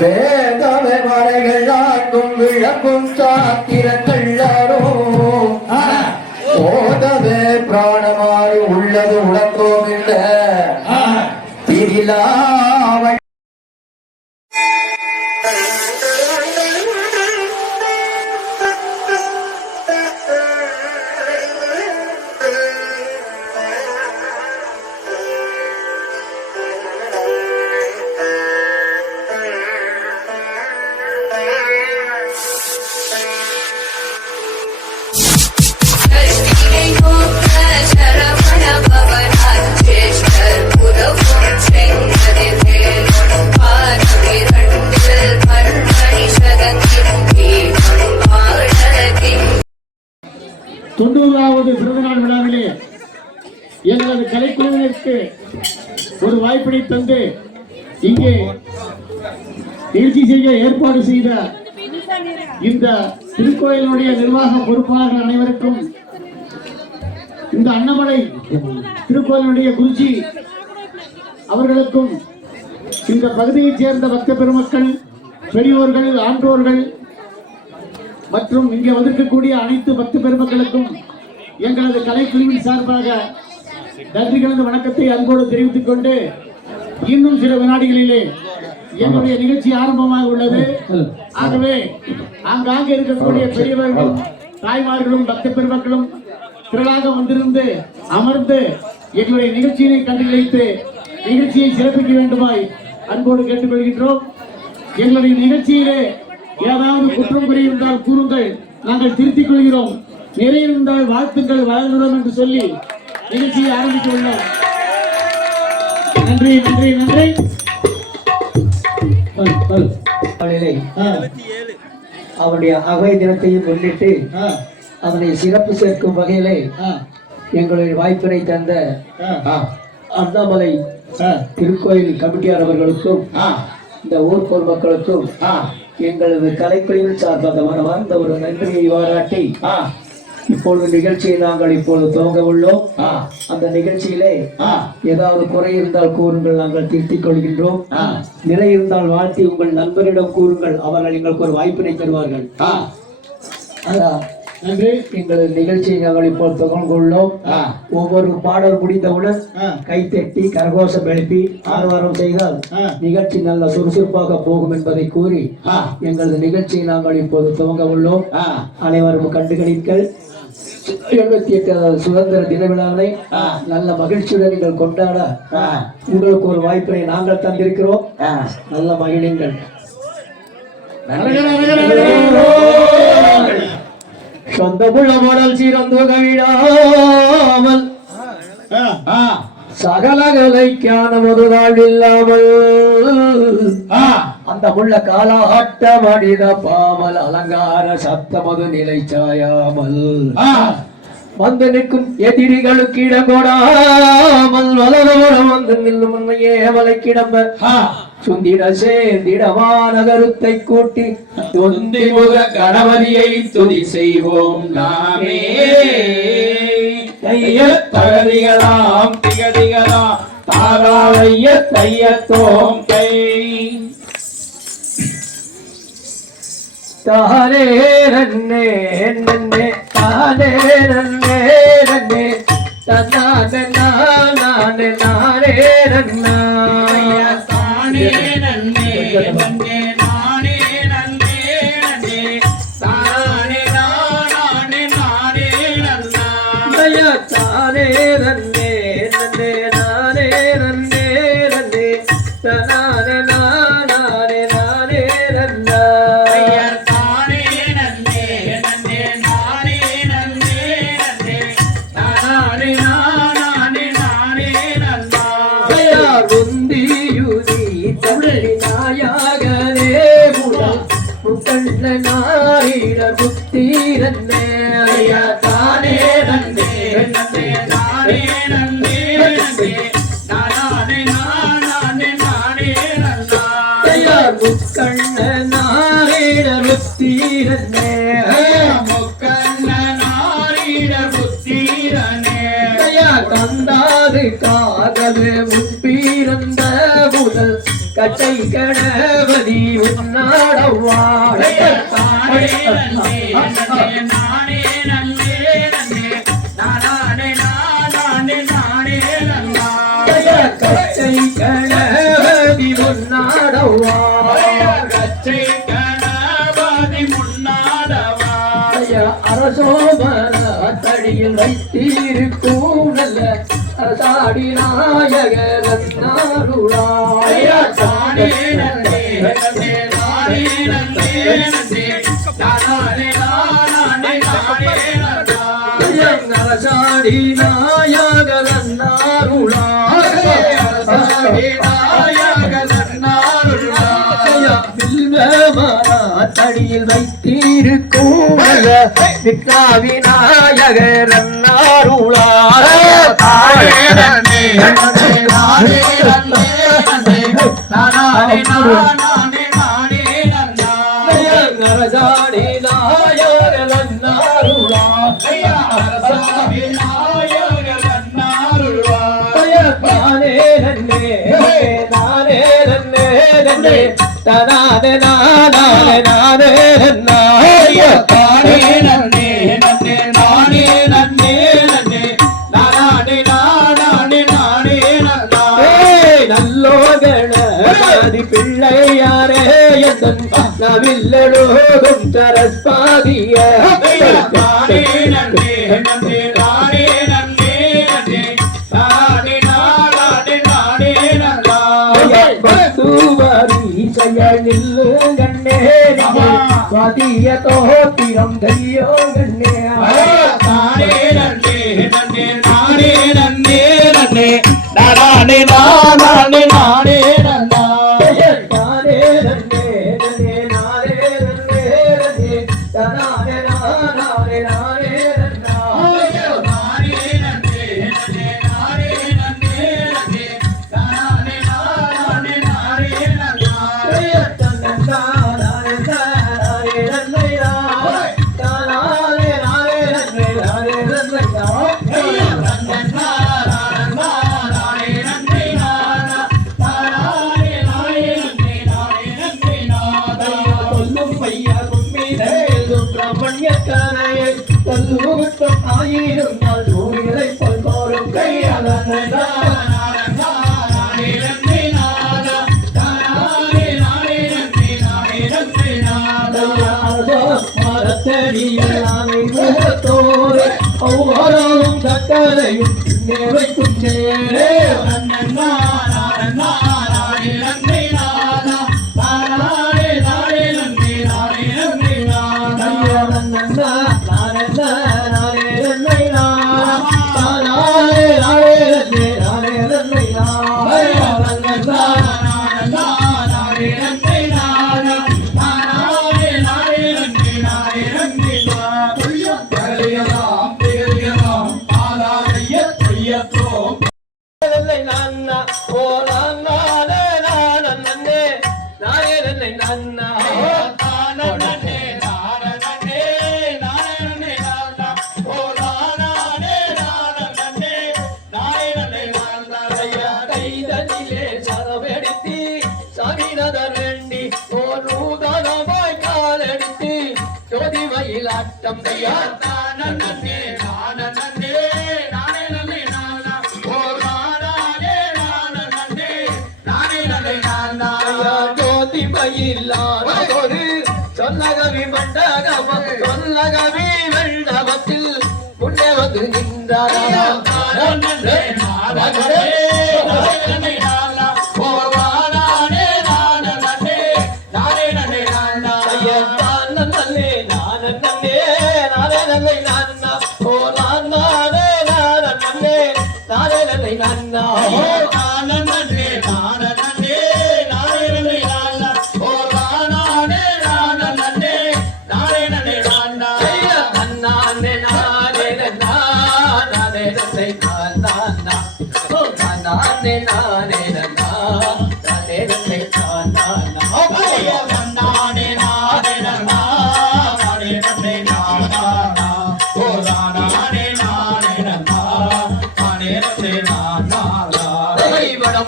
வேதமே மறைகள் ஆக்கும் விளக்கும் சாத்திரங்கள்ளாரோ ஓதவே பிராணமாய் உள்ளது உலகோம் இல்ல திரிலாவ தொண்ணூறாவது பிறந்தநாள் விழாவிலே எங்களது கலைக்குழுவினருக்கு ஒரு வாய்ப்பினை தந்து இங்கே நிகழ்ச்சி செய்ய ஏற்பாடு செய்த இந்த திருக்கோயிலுடைய நிர்வாக பொறுப்பாளர்கள் அனைவருக்கும், இந்த அன்னமலை திருக்கோயிலுடைய குருஜி அவர்களுக்கும், இந்த பகுதியைச் சேர்ந்த பக்த பெருமக்கள், பெரியோர்கள், ஆன்றோர்கள் மற்றும் இங்கே வந்திருக்கக்கூடிய அனைத்து பக்த பெருமக்களுக்கும் எங்களது கலைக்குழுவின் சார்பாக நன்றி கலந்த வணக்கத்தை அன்போடு தெரிவித்துக் கொண்டு, இன்னும் சில வினாடிகளிலே எங்களுடைய நிகழ்ச்சி ஆரம்பமாக உள்ளது. ஆகவே ஆங்காங்கே இருக்கக்கூடிய பெரியவர்களும் தாய்மார்களும் பக்த பெருமக்களும் திரளாக வந்திருந்து அமர்ந்து எங்களுடைய நிகழ்ச்சியினை கண்டுகளித்து நிகழ்ச்சியை சிறப்பிக்க வேண்டுமாய் அன்போடு கேட்டுக்கொள்கின்றோம். எங்களுடைய நிகழ்ச்சியிலே ஏதாவது குற்றம் குறை இருந்தால் கூறுங்கள், நாங்கள் திருத்திக் கொள்கிறோம். நிறைய இருந்தால் வாழ்த்துக்கள் வழங்குகிறோம் என்று சொல்லி நிகழ்ச்சியை ஆரம்பிக்க உள்ளோம். நன்றி நன்றி நன்றி. அவருடைய அகவை தினத்தையும் முன்னிட்டு அதனை சிறப்பு சேர்க்கும் வகையிலே எங்களுடைய வாய்ப்பினை தந்த அண்ணாமலை திருக்கோயில் கமிட்டியார் அவர்களுக்கும் இந்த ஊர் பொதுமக்களுக்கும் எங்களது கலைக்குழுவின் சார்பாக மனமார்ந்த ஒரு நன்றியை பாராட்டி இப்பொழுது நிகழ்ச்சியை நாங்கள் இப்பொழுது துவங்க உள்ளோம். அந்த நிகழ்ச்சியிலே ஏதாவது குறை இருந்தால் கூறுங்கள், நாங்கள் திருத்திக் கொள்கின்றோம். நிலை இருந்தால் வாழ்த்தி உங்கள் நண்பரிடம் கூறுங்கள், அவர்கள் எங்களுக்கு ஒரு வாய்ப்பினை தருவார்கள். எங்களது நிகழ்ச்சியை நாங்கள் இப்போது துவங்க உள்ளோம். ஒவ்வொரு பாடல் முடிந்தவுடன் கைத்தட்டி கரகோஷம் எழுப்பி ஆரவாரம் செய்தால் நிகழ்ச்சி நல்ல சுறுசுறுப்பாக போகும் என்பதை கூறி எங்களது நிகழ்ச்சியை நாங்கள் இப்போது துவங்க உள்ளோம். அனைவரும் கண்டுகளிங்கள். 78வது சுதந்திர தின விழாவை நல்ல மகிழ்ச்சியுடன் நீங்கள் கொண்டாட உங்களுக்கு ஒரு வாய்ப்பினை நாங்கள் தந்திருக்கிறோம். நல்ல மகிழுங்கள். சொந்த புள்ளமோடல் சீரந்து கவிடாமல் சகலகலைக்கான ஒரு நாள் இல்லாமல் அந்த முள்ள காலாட்ட மனித பாமல் அலங்கார சத்தமது நிலை சாயாமல் வந்து நிற்கும் எதிரிகளுக்கு இடங்கொடாமல் வளரவரம் வந்து நில்லும் உண்மையே மலை கிடம்ப சுந்திட சேர்ந்திடமான கருத்தை கூட்டி தொந்தி முக கணபதியை துதி செய்வோம் நாமே. தகதிகளாம் திகதிகளாம் தாராளைய தையத்தோம் கை தானே நன்னே நன்னே தானே நன்னே நன்னே தன்னானே நானே நானே நன்னா தானே நன்னே நன்னே நானே நன்னே நன்னே தானே நானே நானே நன்னா தயா தானே நன்னே நன்னே நானே நன்னே நன்னே தனானே நானே நானே நன்னா நாரிட புத்தீரன்னே தானே நன்னே நன்னே நானே நன்னே நன்னே நானே நானே நானே நன்னா முக்கண்ண நாரிட புத்தீரன்னே முக்கண்ண நாரிட புத்தீரனே கந்தாது காதல் முன்பீரந்த முதல் கட்டை கணபதி உன்னாடவா கச்சை கணபதி முன்னாடவா கச்சை கணபதி முன்னாடவா அரசோமர தடியில் வைத்திருக்கும் நல்ல அரசாடி நாயகர் அரசாடி நாயகர் தடியில் வைத்திருக்கும் விநாயகர் அரசாடி தனானே நானே நானே நானே தானே நன்னே நன்னே நானே நன்னே நன்னே நானே நானே நானே நானே நல்லோகணபதி பிள்ளையாரே என் நவில்லோகும் தரஸ்பாதிய தானே நன்னே நன்னே நானே நன்னே நன்னே தானே நானே நானே நானே பசுவரி நில்லு கண்ணே வாதிய தோத்திரம் தையோ கண்ணே நானே நன்னே நன்னே நானே நன்னே நன்னே நானே நானே நானே நன்னா நானே நன்னே நன்னே நானே நன்னே நன்னே நானே நானே நானே நன்னா நானே நன்னே நன்னே நானே நன்னே நன்னே நானே நானே நானே நன்னா ஆயிரம் நாள் நூலை பல்போரும் கையாள ஒவ்வொருவரும் சக்கரையும் வைக்கும் நேரே ஆட்டம் ஜோதிமயிலானதொரு சொல்லகவி மண்டகம சொல்லகவி மண்டபத்தில் முன்னே வந்து நின்றார்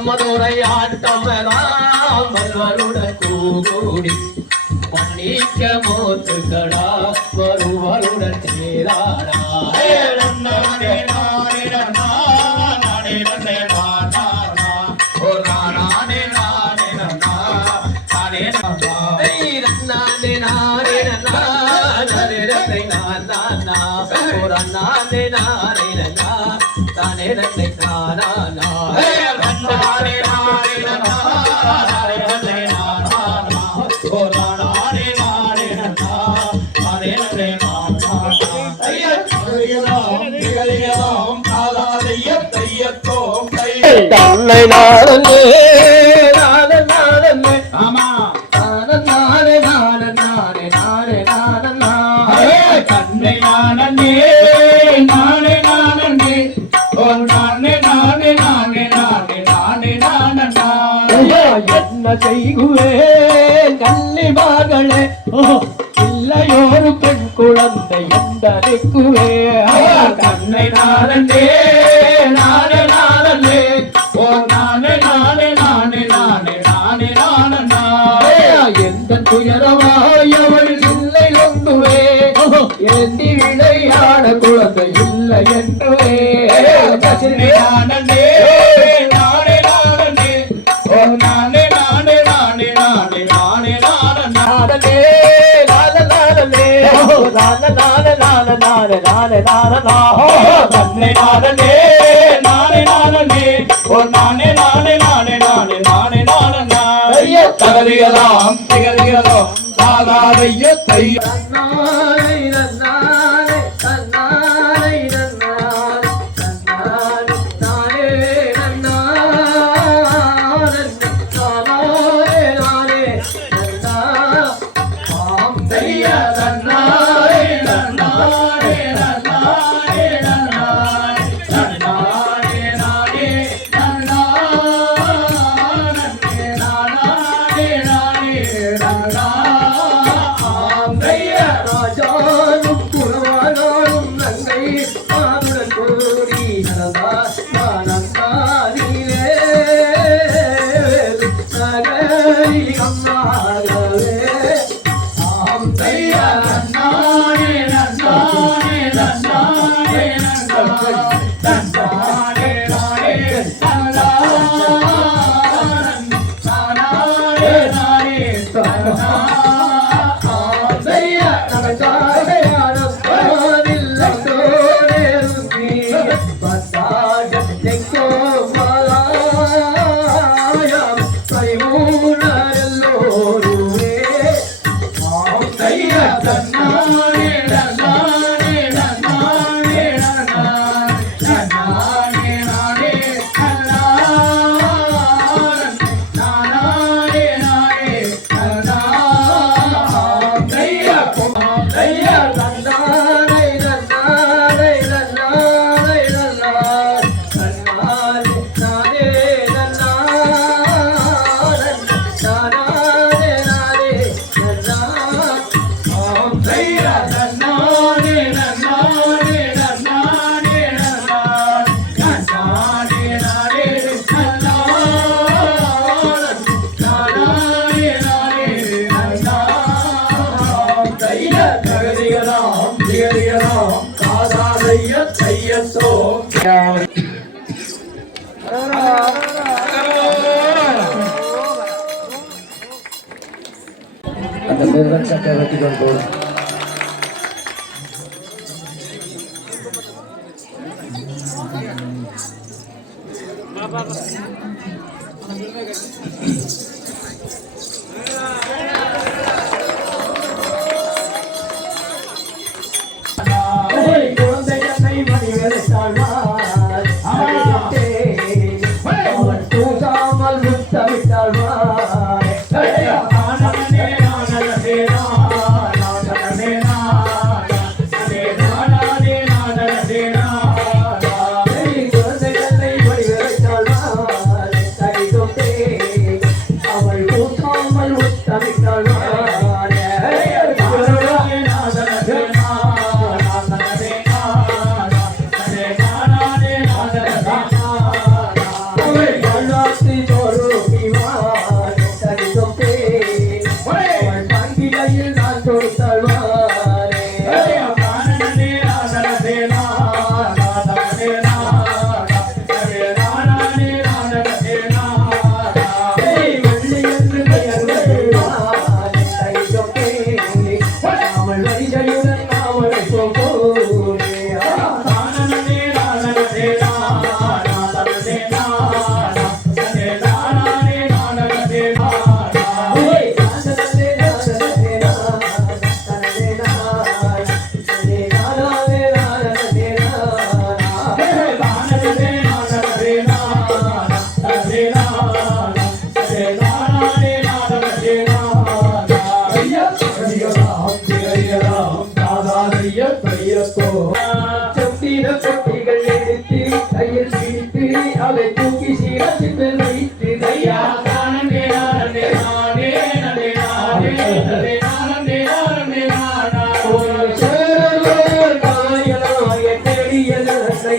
மதுரை ஆட்டம் குடி மாணிக்க மோத்துக்கடா வருவருடன் சேராடா தன்னை நாடனே நாடே நாடனே ஆமா நாடே நாடே நாடே நாடே நாடே தன்னை நாடனே நாடே நாடனே ஓ நாடே நாடே நாடே நாடே நாடே நாடே என்ன செய்குவேன் கண்ணி மகளே இல்லையோரு பெண் குழந்தை என்றே தன்னை நாடனே நாடே நாடனே ஓ நானே நானே நானே நானே நானே நானே எந்த துயரமாயவள் இல்லை ஒன்றுவே ஏந்தி விளையாட குழந்தை இல்லை என்றுவே நானே நானே நானே ஓ நானே நானே நானே நானே நானே நானே நானே நானே நானே நானே நானே நானே நானே நானே நானே நானே ஓ நானே நானே நானே நானே நானே நானே தகதிகளாம் திகதிகளாம் தாகாதைய தைய அந்த பேருதான் சட்டை வெட்டிக்கொண்டு போடும்.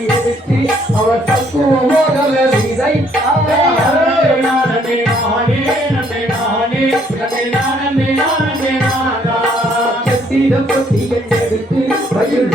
எடுத்து அவர் தக்குவோகல வீரை பொட்டி எடுத்து பயில்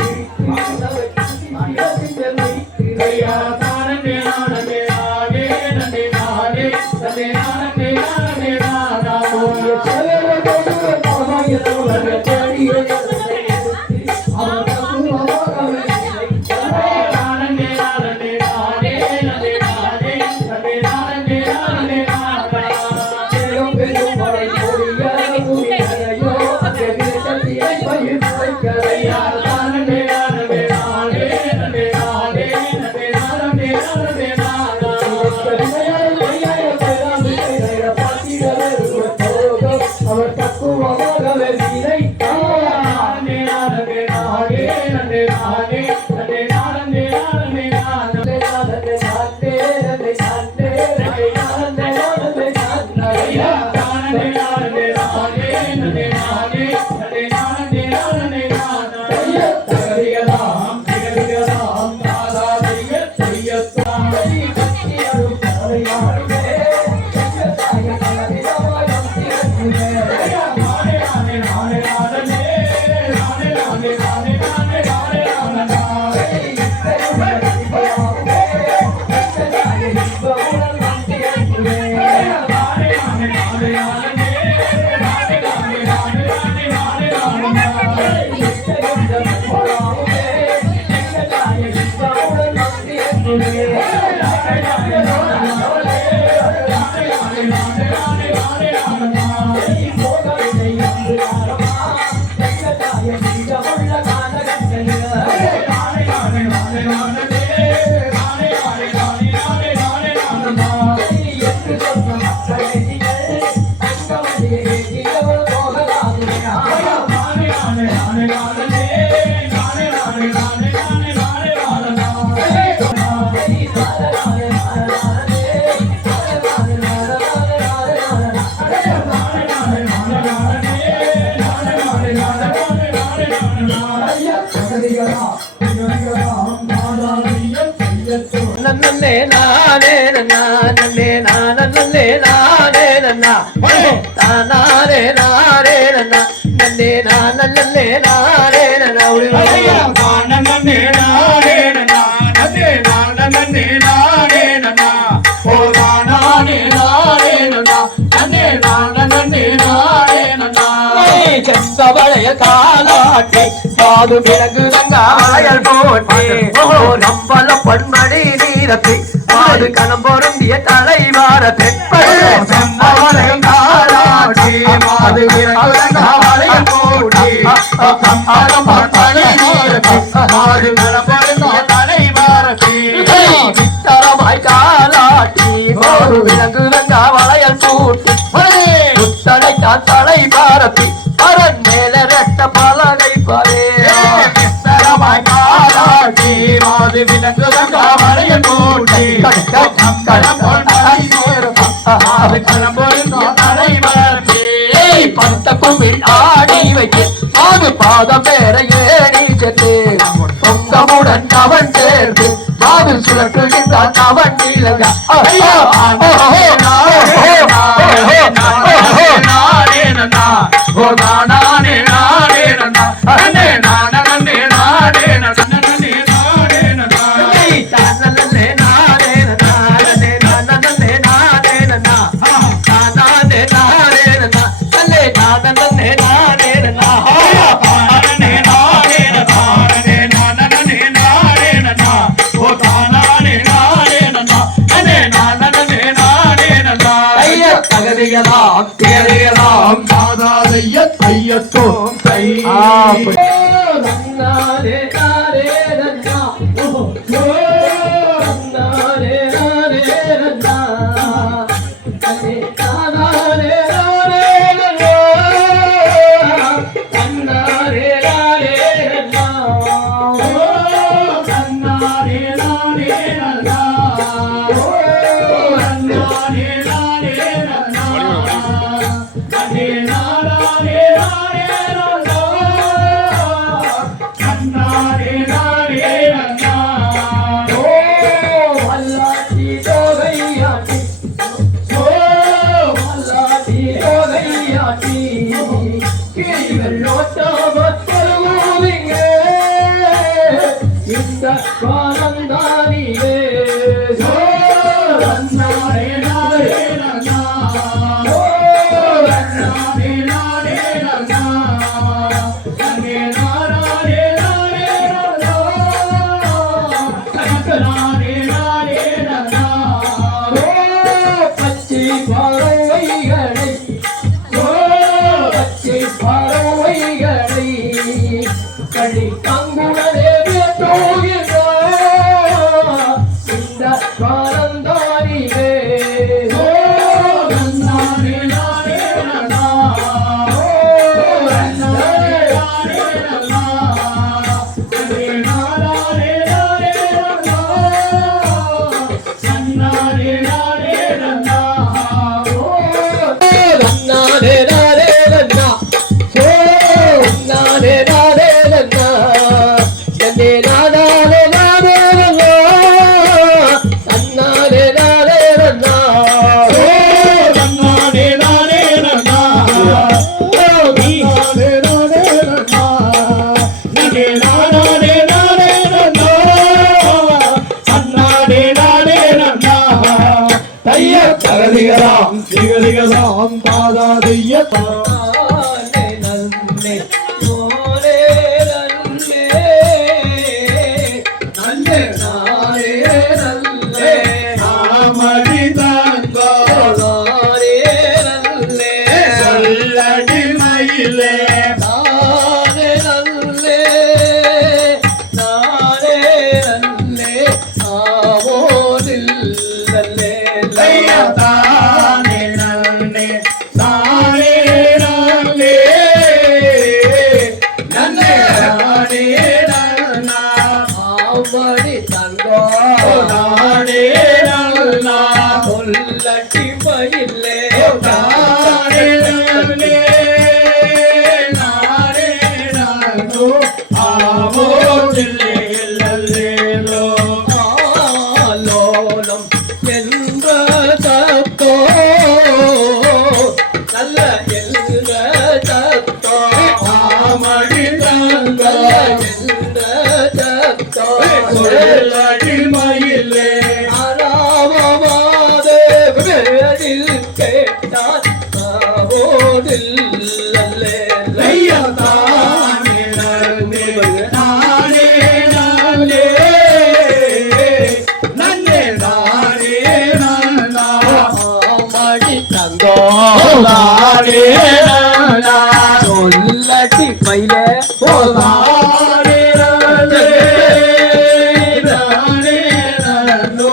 நன்னே நானே நன்னா நன்னே நானே நானே நன்னா தானே நானே நன்னா நன்னே நானே நானே நன்னா ஐயா தானே நானே நன்னா நன்னே நானே நானே நன்னா ஓ தானே நானே நன்னா நன்னே நானே நானே நன்னா செந்தவளைய காலாட்டி சாது விலங்கு தங்காயல் போட்டே ஓ நம்பல பண்மணி நீரத்தை மாது கணம் பொருந்திய தலைவார தெற்பது செந்தவளைய காலாட்டி மாது விலங்கு தங்காயல் போட்டே நம்பல பண்மணி நீரத்தை மாது கணம் பொருந்திய தலைவாரத்தை சித்தரமாய் காலாட்டி மாது விலங்கு தங்காவளையல் போட்டே புத்தனை தான் தலைவாரத்தை பரன் மேல ரெட்ட பலகை பாரே மாது விலங்கு வரையல் போட்டி பத்த கும்பில் ஆடி வைத்து மாது பாதம் வேற ஏறி சென்று பொங்கமுடன் அவன் சேர்ந்து மாது சுழற்றுகின்றான் அவன் நீலங்க தகதிகளாம் தேரையலாம் சாதாதைய தையத்தோம் தை தகதிகளாம் திகதிகளாம் தாதாதைய தானே நன்னே ஓரே நன்னே நன்னே நாரே நல்லே ஆமடி தங்கோ நாரே நல்லே சொல்லடி மயிலே நாரே நல்லே நாரே நல்லே ஆவோதில் நல்லே ஐயா தானே நன்னே தானே நன்னே நன்னே தானே நன்னா ஆவடி தங்கோ தானே நன்னா சொல்லட்டி மயிலே தானே நன்னே நானே நானோ ஆவோதில்லே இல்லல்லேலோ ஆலோலம் என்ற தத்தோ நல்ல என்ற தத்தோ ஆமடி தங்கோ என்ற தத்தோ சொல்லடி மயிலே அராமமாதே வேடில் கேட்டான் ஆவோதில் அல்லே ஐயா தானே நன்னே நானே நன்னே நன்னே நானே நன்னா ஆமடி தங்கோ தானே நன்னா சொல்லட்டி மயிலே தானே நன்னே தானே நன்னோ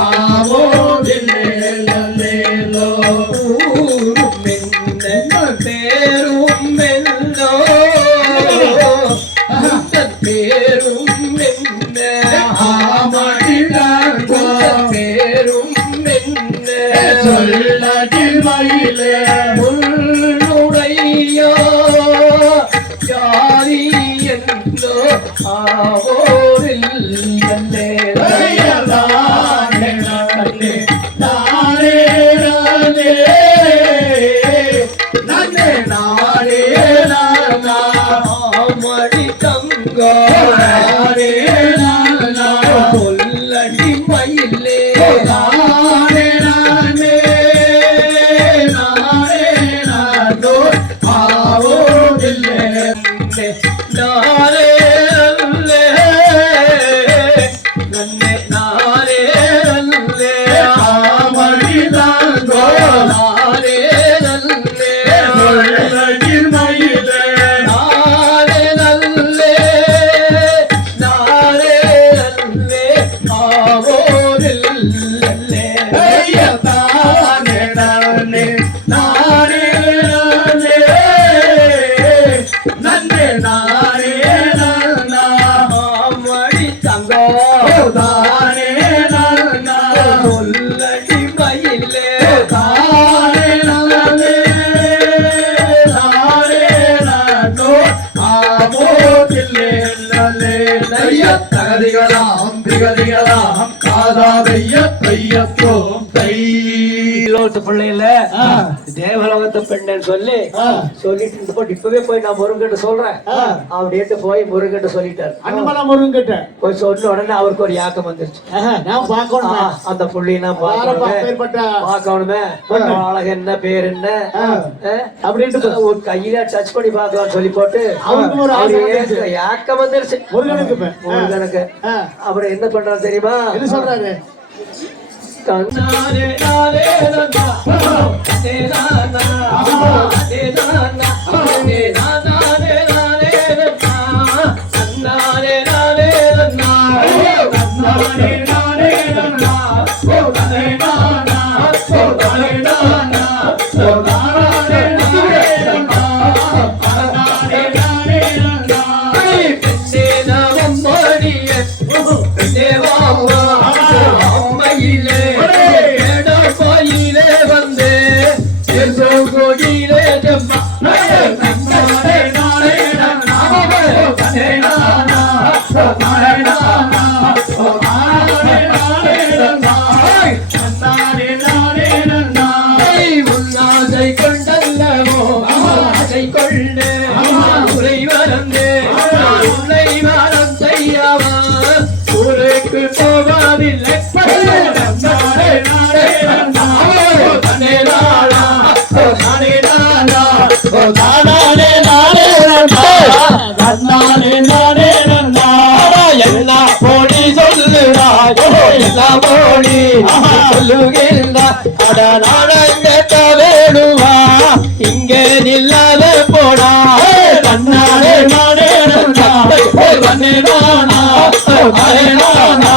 ஆவோதில்லே இல்லல்லேலோ ஊரும் மென்ன பேரும் மென்னோ பேரும் மென்ன ஆமடி தங்கோ பேரும் மென்ன சொல்லடி மயிலே உன்னுடைய யாரி என்னோ ஆவோரில் நல்லே ஐயா தானே நன்னே தானே நன்னே நன்னே நானே நன்னா ஆமடி தங்கோ நானே நன்னா சொல்லடி மயிலே தானே நன்னே நானே நன்னோ ஆவோதில்லே நாரே நல்லே நன்னே நாரே நல்லே ஆமடி தங்கோ நாரே நல்லே சொல்லடி மயிலே நாரே நல்லே நாரே நல்லே ஆவோரில் நல்லே ஐயா தானே நன்னே நானே நன்னே நன்னே நானே நன்னா ஆமடி தங்கோ தானே நன்னா சொல்லடி மயிலே தானே நன்னே தானே நன்னோ ஆவோதில்லே இல்லல்லே ஐயா தகதிகளாம் திகதிகளாம் காதாதைய தையத்தோம் தை லோகத்து பிள்ளையில தேவலோகத்து பெண்ணு சொல்லி சொல்லிட்டு இந்த போட்டு இப்பவே போய் நான் முருகன்கிட்ட சொல்றேன் அப்படின்ட்டு போய் முருகன்கிட்ட சொல்லிட்டாரு அண்ணமலை முருகன் கிட்ட போய் சொன்ன உடனே அவருக்கு ஒரு யாக்கம் வந்துருச்சு நான் பார்க்கணும் அந்த புள்ளியெல்லாம் பார்க்கணுமே அழகு என்ன பேர் என்ன அப்படின்ட்டு ஒரு கையில டச் பண்ணி பார்க்கலாம்னு சொல்லி போட்டு அவருக்கு ஒரு ஆசை வந்துருச்சு. யாக்கம் வந்துருச்சு முருகனுக்கு இப்ப. முருகனுக்கு அப்புறம் என்ன பண்றாரு தெரியுமா என்ன சொல்றாரு கண்ணாரே நாரே நன்னா நே நானா நே நானா நே நானா நே நாரே நன்னா கண்ணாரே நாரே நன்னா நானே நானே நன்னா ஓ நானே நானா ஓ நானே நானா ஓ நானே நானே நன்னா நானே நானே நன்னா பெண்ணே நாம் மடியே தேவாவா அம்மையிலே ஏடா கோயிலே வந்தே ஏசோ கோயிலே ஜம்மா நானே நானே நன்னா ஓ நானே நானா ஓ நானே நானா ஓ நானே நானே நன்னா நானே நானே நன்னா உன்னாசை கொண்டல்லவோ ஆசை கொண்டு உரை வரந்தே உரை வரம் செய்யாவா ஊருக்கு போவதில்லை மோடி சொல்லுகின்றார் அட நாடங்க வேணுவா இங்கே நில்லாத போடா தன்னாலே நானே தன்னே நானா நானே நானா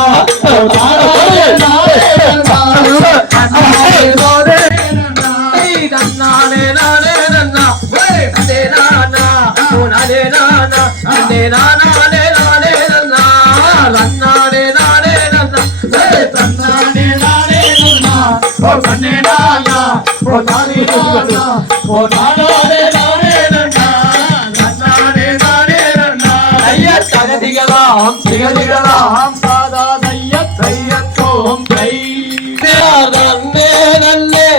திகதிகளாம் சாதா தையத் தையத்தோம் தை நன்னே நன்னே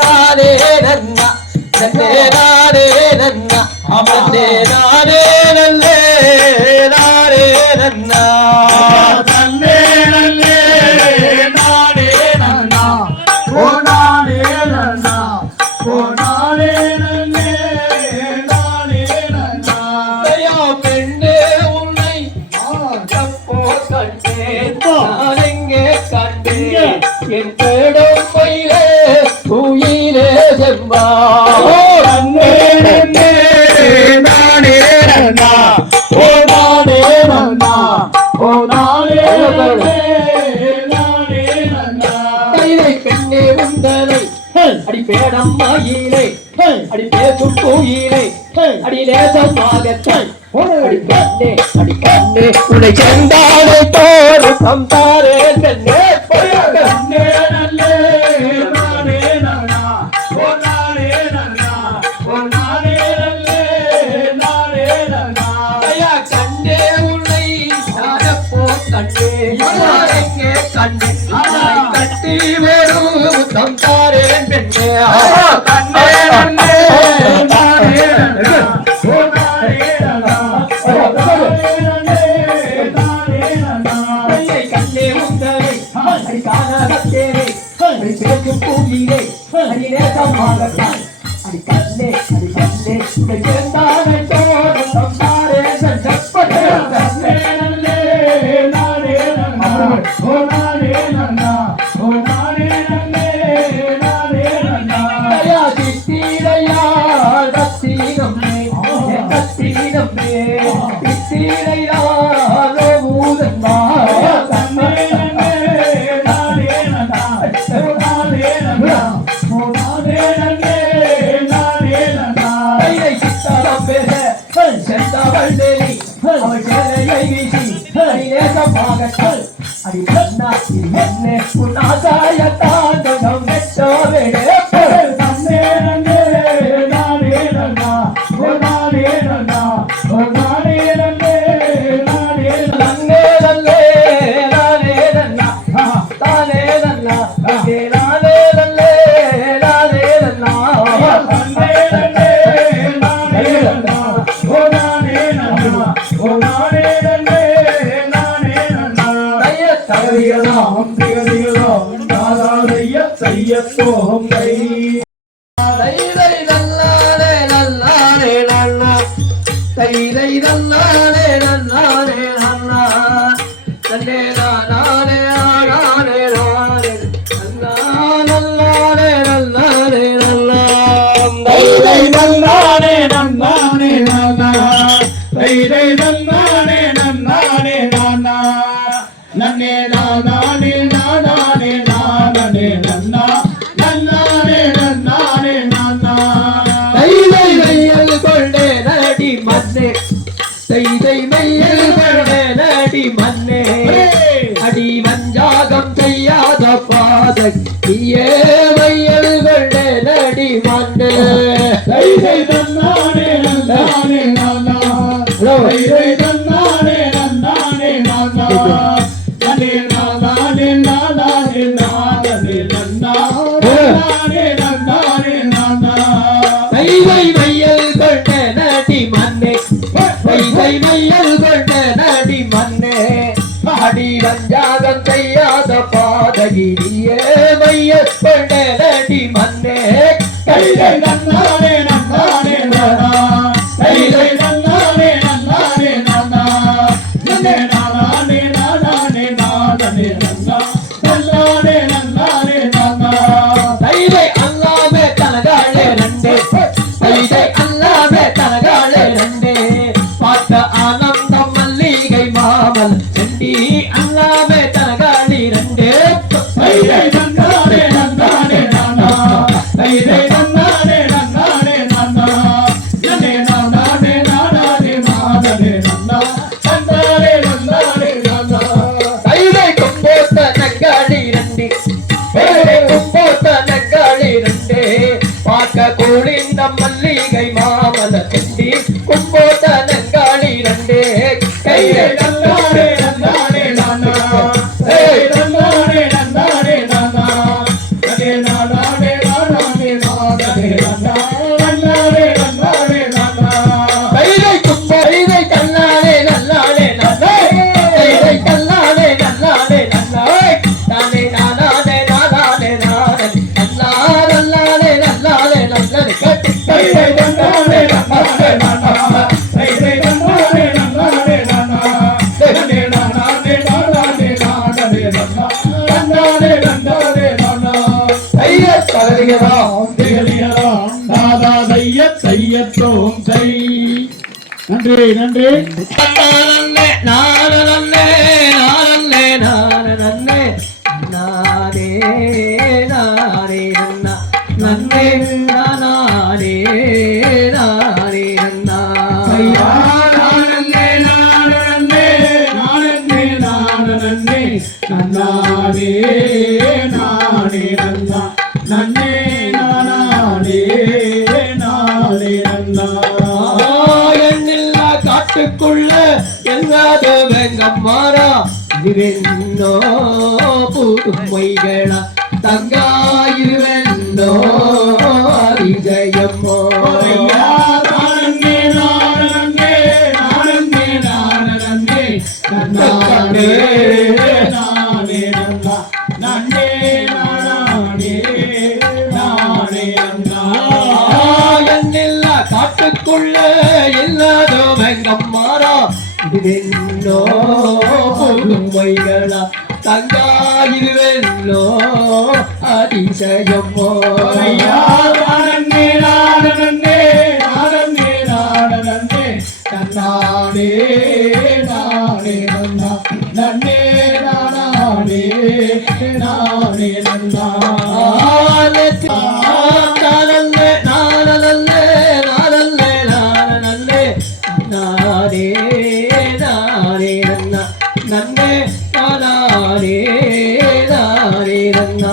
நானே நன்னா நன்னே நானே நன்னா நன்னே நானே நன்னே நானே நன்னா நன்னே நன்னே நானே நன்னா ஓ நானே நன்னா ஓ நானே நன்னே நானே நன்னா ஐயா பெண்ணே உன்னை எப்போ கண்டேன் நான் எங்கே கண்டேன் என் தேடும் பயிலே உயிரே செம்பா நன்னே நன்னே நானே நன்னா ஓ நானே நன்னா ஓ நானே நன்னே நானே நன்னா கையிலை பெண்ணே உந்தனை அடி பேடம் மயிலை அடி பேசும் கோயிலை அடி லேசமாகத்தான் அடி கண்ணே உன்னை செந்தாலை தோறு சம்சாரே கண்ணே நன்னே நன்னே நானே நன்னா ஓ நானே நன்னா ஓ நானே நன்னே நானே நன்னா ஐயா கண்ணே உன்னை சாரப்போ கண்ணே எங்கே கண்ணே கட்டி வரும் சம்சாரே பெண்ணே நன்னே நன்னே நானே நன்னா ஓ நானே நன்னா ஓ நானே நன்னே நானே நன்னா ஐயை கண்ணே உந்தனை அடி காணகத்தேனே அடி பேசும் பூவிலே அடி நேசமாகத்தான் அடி கண்ணே உன்னை சேர்ந்தானை தோறு சம்சாரே செப்பட்டே நன்னே நன்னே நானே நன்னா ஓ நானே நன்னா ஓ நானே நன்னே நானே நன்னா ஐயா சித்திரையா தத்தீனம்மே தத்தீனம்மே சித்திரையா ரோபூதம்மா நன்னே நன்னே நானே நன்னா ஓ நானே நன்னா ஓ நானே நன்னே நானே நன்னா ஐயை சித்தாரம் பேச செந்தவள் தேவி அவள் சேலையை வீசி அடி நேசமாகத்தான் அடி கண்ணா இது என்னே உன் ஆசாயத்தான் நம் நெட்டோவிடே நன்னே நன்னே நானே நன்னா ஓ நானே நன்னா ஓ நானே நன்னே நானே நன்னே நல்லே நானே நன்னா தானே நன்னா அங்கே நானே நல்லே நானே நன்னா நன்னே நன்னே நானே நன்னா ஓ நானே நன்னா ஓ நானே நன்னே நானே நன்னா தகதிகளாம் திகதிகளாம் தாதாதைய செய்யத்தோம் கை தைரை நல்லானே நல்லானே நன்னா தைரை நல்லானே நல்லானே நன்னா நன்னே நானே நானே நானே நன்னா நல்லானே நல்லானே நன்னா தைரை நன்னானே நன்னானே நானா தைரை நன்னானே நன்னானே நானா நன்னே நானே நானே நானே நன்னா நன்னானே நன்னானே நானா தைரை மையல் கொண்டே நடி மன்னே தைரை மையல் கொண்டே நடி மன்னே அடி வஞ்சாகம் செய்யாத பாதகியே மையல் கொண்டே நடி மன்னே தைரை நன்னானே நன்னானே நானா தைரை நன்னானே நன்னானே நானா நன்னே நானே நானே நானே நன்னா நானே நன்னானே நானா தைரை மையல் கொண்டே நடி மன்னே தைரை மையல் கொண்டே நடி மன்னே அடி வஞ்சாகம் செய்யாத பாதகிரியே மையல் கொண்டே நடி மன்னே தைரை நன்னானே நன்னானே நானா தைரை நன்னானே நன்னானே நானா நன்னே நானே நானே நானே நன்னா நன்னானே நன்னானே நன்னா தைதை அல்லாமே தனகாலே ரெண்டே தைதை அல்லாமே தனகாலே ரெண்டே பார்த்த ஆனந்தம் மல்லிகை மாமல் செண்டி அல்லாமே தனகாலி ரெண்டே தைதை நன்னானே நன்னானே நன்னா தைதை நன்னானே நன்னானே நன்னா நன்னே நன்னானே நானானே நானே நன்னா நன்னானே நன்னானே நன்னா தைதை கும்போத்த நங்காளி ரெண்டே தைதை கும்போத்த நங்காளி ரெண்டே பார்க்க கூடிந்த மல்லிகை மாமல செண்டி கும்போத்த நங்காளி ரெண்டே கையை நன்னானே நன்னானே நன்னா தைதை நன்னானே நன்னானே நன்னா நன்னே நானானே நானானே நானே நன்னா நன்னானே நன்னானே நன்னா தைதை கும்போ தைதை கல்லாலே நல்லாலே நன்னா தைதை கல்லாலே நல்லாலே நன்னா நானே நானானே நானானே நானே நன்னா நல்லாலே நல்லாலே நல்லாலே கட்டி தைதை நன்னானே நன்னானே நன்னா தைதை நன்னானே நன்னானே நன்னா நன்னே நானானே நானானே நானே நன்னா நன்னானே நன்னானே நன்னா தைய தகதிகதா திகழியதா தாதா தையத்தோம் தை நன்றி நன்றி நானே நானே நானே நானே நானே நானே நன்னா நன்னே நானே நானே நன்னா ஐயா நானே நானே நானே நானே நன்னானே நானே நன்னா நன்னே நானே நானே நன்னா எண்ணில்லா காட்டுக்குள்ள எங்காதோ வெங்கம்மாரா இருவென்னோ புதுமைகளா தங்காயிருவென்னோ அதிஜயம்மோ ஐயா நானே நானே நானே நானே நன்னானே நானே நன்னா நன்னே நானே நானே நன்னா எண்ணில்லா காட்டுக்குள்ள இல்லாதோ வெங்கம்மாரா இதுவென்னோ புதுமைகளா தங்காயிருவென்னோ அதிசயம்மோ ஐயா நானே நானே நானே நானே நன்னானே நானே நன்னா நன்னே நானே நானே நன்னா நானல்லே நானல்லே நானல்லே நானல்லே நானே நானே நன்னா நன்னே நானே நானே நன்னா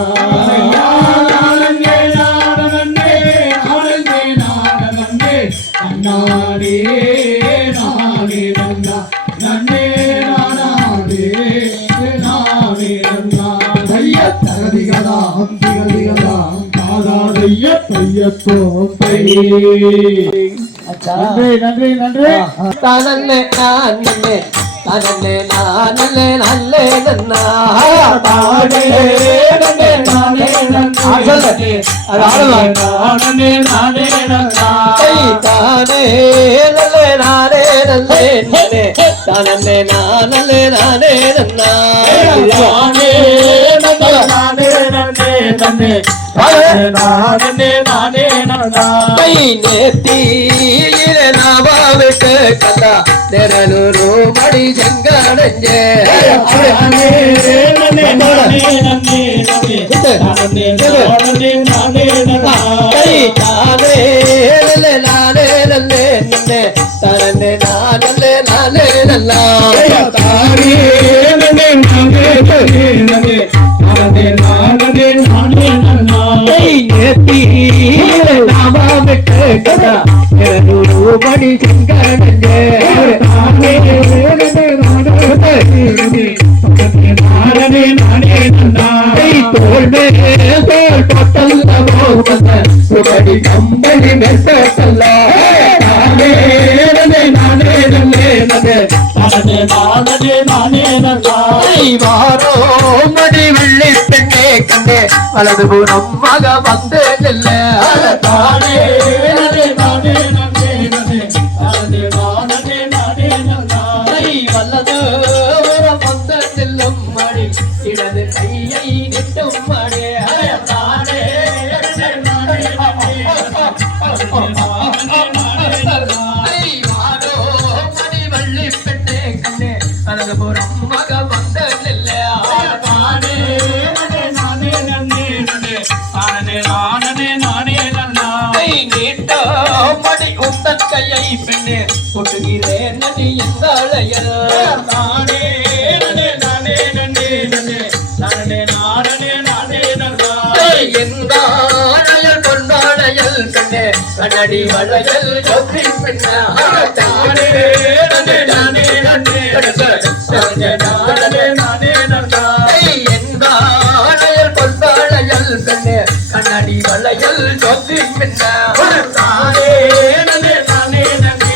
ஐயா நானே நானே நானே நானே நன்னானே நானே நன்னா நன்னே நானே நானே நன்னா தையத்தகதிகதாம் திகதிகதாம் தாதா தையத்தோம் தை நன்றி நன்றி நன்றி தானல்லே நானல்லே நானல்லே நானல்லே நல்லே நன்னா தானே நன்னே நானே நன்னா சொல்லு அது ஆடலாம் நானே நானே நன்னா தானே நல்லே நானே நல்லே நல்லே தானே நானல்லே நானே நன்னா நானே நன்னே நானே நன்னே நன்னே நானே நானே நன்னா கை நேத்தியில நாவாவிட்டு கதா தெரலூரு மடி செங்கடஞ்சே நானே நன்னே நானே நன்னே நன்னே நானே நானே நானே நன்னா கை தானே நல்லே நானே நல்லே நல்லே தானே நானல்லே நானே நல்லா தானே நன்னே நானே நன்னே நன்னே நானே நானே நானே நன்னா கை நேத்தியில நாவாவிட்டு கதா தெரலூரு மடி செங்கடஞ்சே நானே நன்னே நானே நானே நன்னா தோல் மேல் பட்டல்ல போவத சுபடி கம்பளி மெத்தல்ல நானே நன்னே நானே நன்னே நன்னே நானே நானே நானே நன்னா வாரோ மடி வெள்ளி பெண்ணே கண்ணே வலதுபுறம் மக வந்து நெல்ல தானே நன்னே நானே நன்னே நன்னே நானே நானே நானே நன்னா வல்லது வந்து செல்லும் மடி இடது கைய கையை நிட்டும் மடே தானே மணி பெண்ணே கண்ணே அனந்தபுரம் மக வந்த மணி உந்தன் கையை பெண்ணே கொட்டுகிறேன் நடி இந்த அழையல் நானே நானே நன்னே நன்னே நானே நானே நானே எந்த அழையல் கொண்டாடையல் பெண்ணே கண்ணடி வளையல் சொத்தி பெண்ணே நானே நானே நானே நன்னே நானே நானே நானே எந்த அழையல் கொண்டாடையல் பெண்ணே கண்ணடி வளையல் சொத்தி பெண்ணே நானே நானே நானே நானே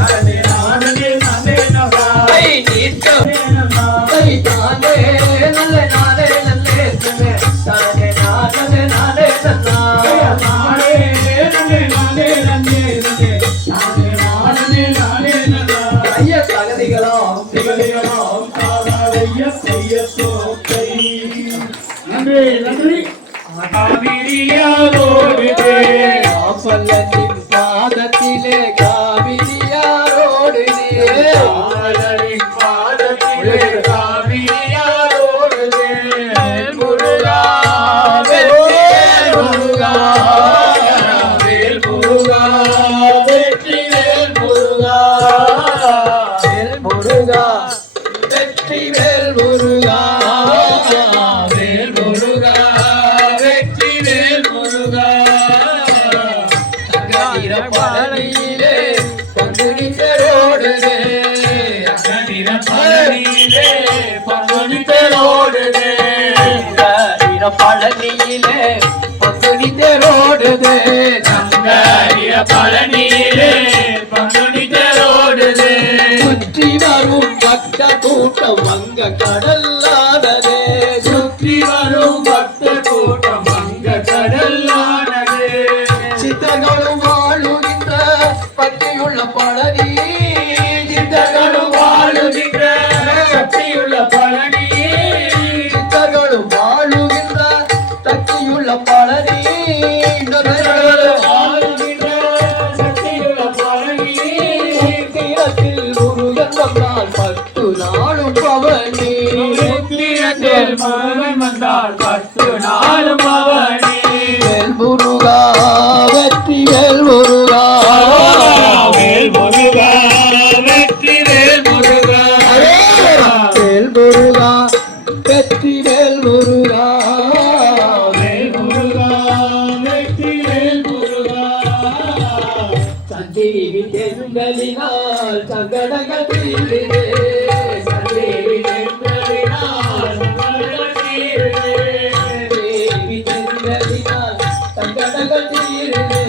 நானே நானே நானே நானே நீட்டோ தானே நானே நானே நானே நானே நானே நானே நானே ஐயா தகதிகளாம் திகதிகளாம் காலைய செய்ய தோத்தை நன்றி நன்றி காவிரியாரோடுதே அப்பல்லத்தின் பாதத்திலே காவிரியாரோடுதே காதலின் பாதத்திலே காவிரியாரோடுதே முருகா வெற்றிவேல் முருகா வேல் முருகா வெற்றிவேல் முருகா வேல் முருகா வெற்றிவேல் முருகா வேல் முருகா வெற்றிவேல் முருகா பழனியிலே பங்குனித்தரோடுதே பழனியிலே பங்குனித்தரோடுதே பழனியிலே பங்குனித்தரோடுதே பழனியிலே பங்குனித்தரோடுதே சுற்றி வரும் பக்த கூட்டம் வங்க கடல்லானதே சுற்றி வரும் பக்த கூட்டம் அங்க கடலானதே சித்தர்களும் வாழுகின்ற பற்றியுள்ள பழனி சித்தர்களும் வாழுகின்ற சக்தியுள்ள பழனி சித்தர்களும் வாழுகின்ற சக்தியுள்ள பழனி வாழுகின்ற சக்தியுள்ள பழனி தீரத்தில் முருகன் வந்தால் 10 நாளும் பவனி தீரத்தில் மகன் வந்தால் 10 நாளும் பவனி வேல் முருகா வெற்றி வேல் முருகா வேல் முருகா வெற்றி வேல் முருகா வேல் முருகா வெற்றி வேல் முருகா வேல் முருகா வெற்றி வேல் முருகா சஞ்சீவி தெங்கலினால் சங்கடங்கள் தீர்ந்தே சந்தேவி தென்றலினால் சங்கடங்கள் தீருதே. தேவி தெங்கலினால் சங்கடங்கள் தீர்ந்தே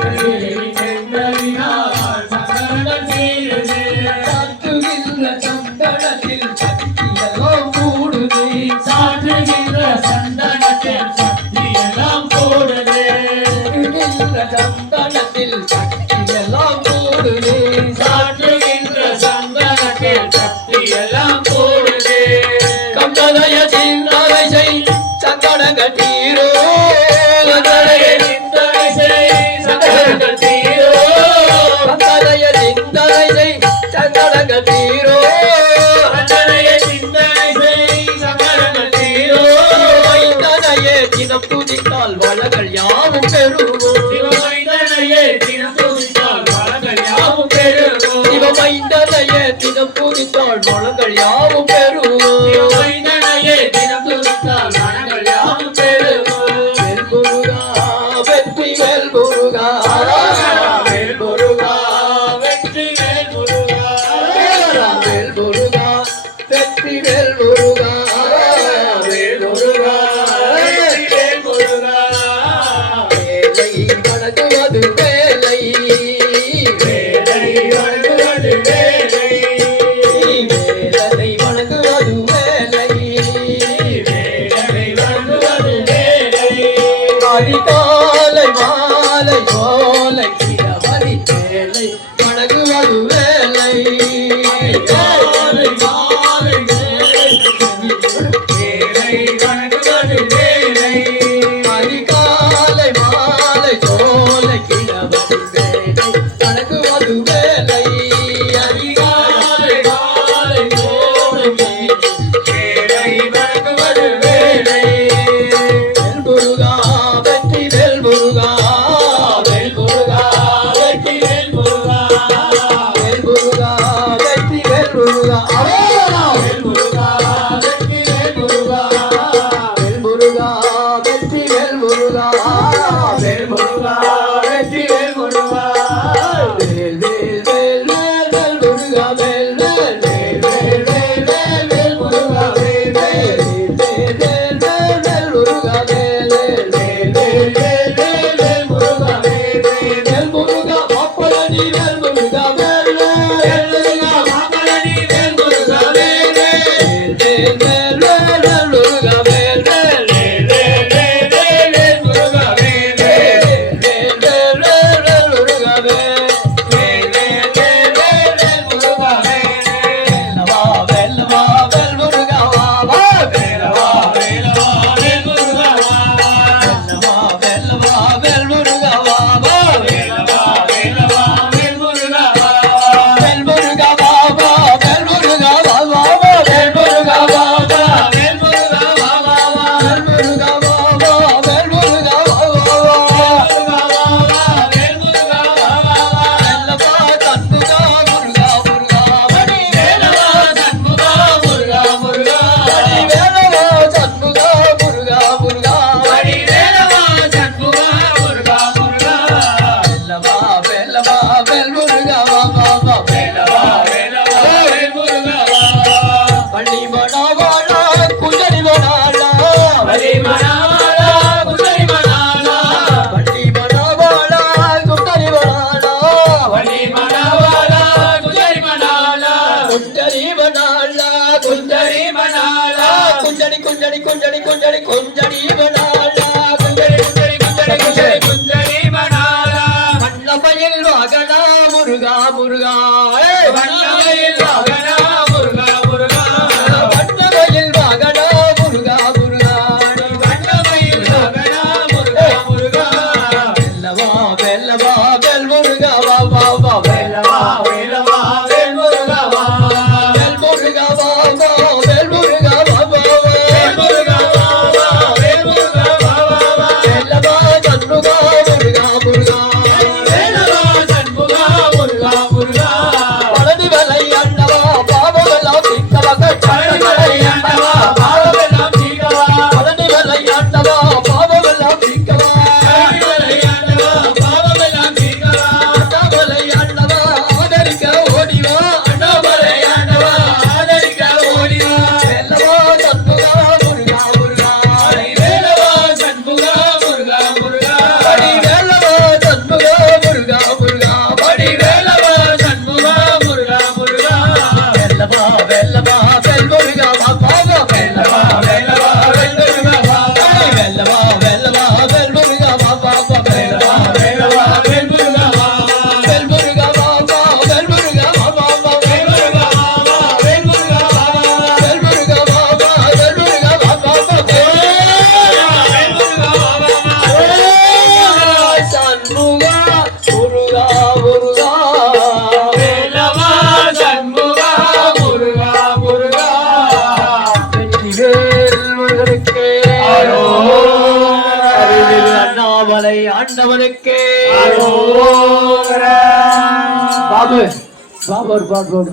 சந்தேவி தென்றலினால் சங்கடங்கள் தீருதே. சாற்றுகின்ற சந்தனத்தில் சக்தியெல்லாம் கூடுதே சாற்றுகின்ற சந்தனத்தில் சக்தியெல்லாம் கூடுதே. சாற்றுகின்ற சந்தனத்தில் சக்தியெல்லாம் கூடுதே சாற்றுகின்ற சந்தனத்தில் சக்தியெல்லாம் கூடுதே. கம்பளைய சிந்தனை செய் சங்கடங்கள் தீரோ கந்தளைய சிந்தனை செய் சங்கடங்கள் தீரோ. கம்பளைய சிந்தனை செய் சங்கடங்கள் தீரோ கந்தளைய சிந்தனை செய் சங்கடங்கள் தீரோ. வைத்தனையே தினம் துதித்தால் வளங்கள் யாவும் பெறுவோம் சிவமைந்தனையே தினம் துதித்தால் வளங்கள் யாவும் பெருகும். சிவமைந்தனையே தினம் துதித்தால் வளங்கள் யாவும் பெறுவோம் சிவமைந்தனையே தினம் துதித்தால் வளங்கள் யாவும் பெருகும். வேல் முருகா வெற்றி வேல் முருகா வேல் முருகா வெற்றி வேல் முருகா. வேல் முருகா வெற்றி வேல் முருகா வேல் முருகா வெற்றி வேல் முருகா. வேலை வணங்குவது வேலை வேலை வணங்குவது வேலை. வேலை வணங்குவது வேலை வேலை வணங்குவது வேலை. அதிகாலை மாலை கோலை இரவலி வேலை வணங்குவது வேலை காலை மாலை வேலை. வேலை வேல் வேல் வேல் முருகா வேல் வேல் வேல் வேல் வேல் வேல் வேல் முருகா வேல் வேல் வேல் முருகா மாப்பழனி வேல் முருகா வேல் வேல் முருகா மாப்பழனி வேல் முருகா வேல் வேல் வேல் வேல் வேல் வேல் முருகா வேல் வேல் வேல் வேல் வேல் வேல் வேல் முருகா வேல் வேல் வேல் வேல் வேல் வேல் முருகா வேல் வேல் வேல் வேல் வேல் வேல் முருகா வேல் வா வேல் வா வேல் முருகா வா வா வேல் வா வேல் வா வேல் முருகா வா வேல் வா வேல் முருகா வா வா வேல் வா வேல் வா வேல் முருகா வா வேல் முருகா வா வா வேல் முருகா வா வா வா வேல் முருகா வா வா வேல் முருகா வா வா வா வேல் முருகா வா வா வேல் முருகா வா வா வா வேல் முருகா வா வா வா வேலவா சண்முகா முருகா முருகா மணி வேலவா சண்முகா முருகா முருகா மணி வேலவா சண்முகா முருகா முருகா மணி வேலவா சண்முகா முருகா முருகா வேலவா வேலவா வேல் முருகா வா வா வா வேலவா வேலவா வேல் முருகா வா பள்ளி மணவாளா குஞ்சரி மணாளா பள்ளி மணவாளா குஞ்சரி மணாளா பள்ளி மணவாளா குஞ்சரி மணாளா பள்ளி மணவாளா குஞ்சரி மணாளா குஞ்சரி மணாளா குஞ்சரி மணாளா குஞ்சரி குஞ்சரி குஞ்சரி குஞ்சரி குஞ்சரி மணாளா குஞ்சரி குஞ்சரி குஞ்சரி குஞ்சரி குஞ்சரி மணாளா வண்ணமயில் வாகனா முருகா முருகா வண்ணமயில் வாகனா முருகா முருகா வண்ணமயில் வாகனா முருகா முருகா வண்ணமயில் வாகனா முருகா முருகா வெல்லவா வெல்லவா வெல் முருகா வா வா வா வெல்லவா வெல்லவா வெல் முருகா வா வெல் முருகா வா வா வெல் முருகா வா வா வெல் முருகா வா வா வெல் முருகா வா வா வெல்லவா சண்முகா முருகா முருகா வேலவா சண்முகா முருகா முருகா பழனி வலை ஆண்டவா பாவமெல்லாம் தீர்க்கவா பழனி வலை ஆண்டவா பாவமெல்லாம் தீர்க்கவா பழனி வலை ஆண்டவா பாவமெல்லாம் தீர்க்கவா பழனி வலை ஆண்டவா பாவமெல்லாம் தீர்க்கவா அண்ணாமலை ஆண்டவா ஆதரிக்க ஓடிவா அண்ணாமலை ஆண்டவா ஆதரிக்க ஓடிவா வேலவா சண்முகா முருகா முருகா வேலவா சண்முகா முருகா முருகா படி வேலவா சண்முகா முருகா முருகா படி வேலவா சண்முகா முருகா முருகா வேலவா வேலவா வேல் முருகா வா வா வா வேலவா வேலவா வேல் முருகா வா படி வேலவா வேலவா வேல் முருகா வா வா வா வேலவா வேலவா வேல் முருகா வா வேல் முருகா வா வா வேல் முருகா வா வா வா வேல் முருகா வா வா வேல் முருகா வா வேல் முருகா வா வா வேல் முருகா வா வா வா வேல் முருகா வா வா சண்முகா முருகா முருகா வேலவா சண்முகா முருகா முருகா வெற்றிவேல் முருகனுக்கு அருள்மிகு அண்ணாமலை ஆண்டவனுக்கு பாபு பாபு ஒரு பாட்டு போடு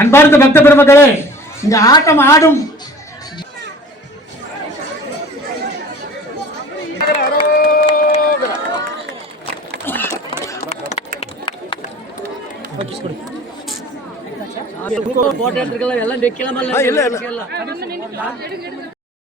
அன்பார்ந்த பக்த பெருமக்களே, இங்க ஆட்டம் ஆடும் போட்டோ எடுத்துக்கலாம், எல்லாம் நிக்கலாம்.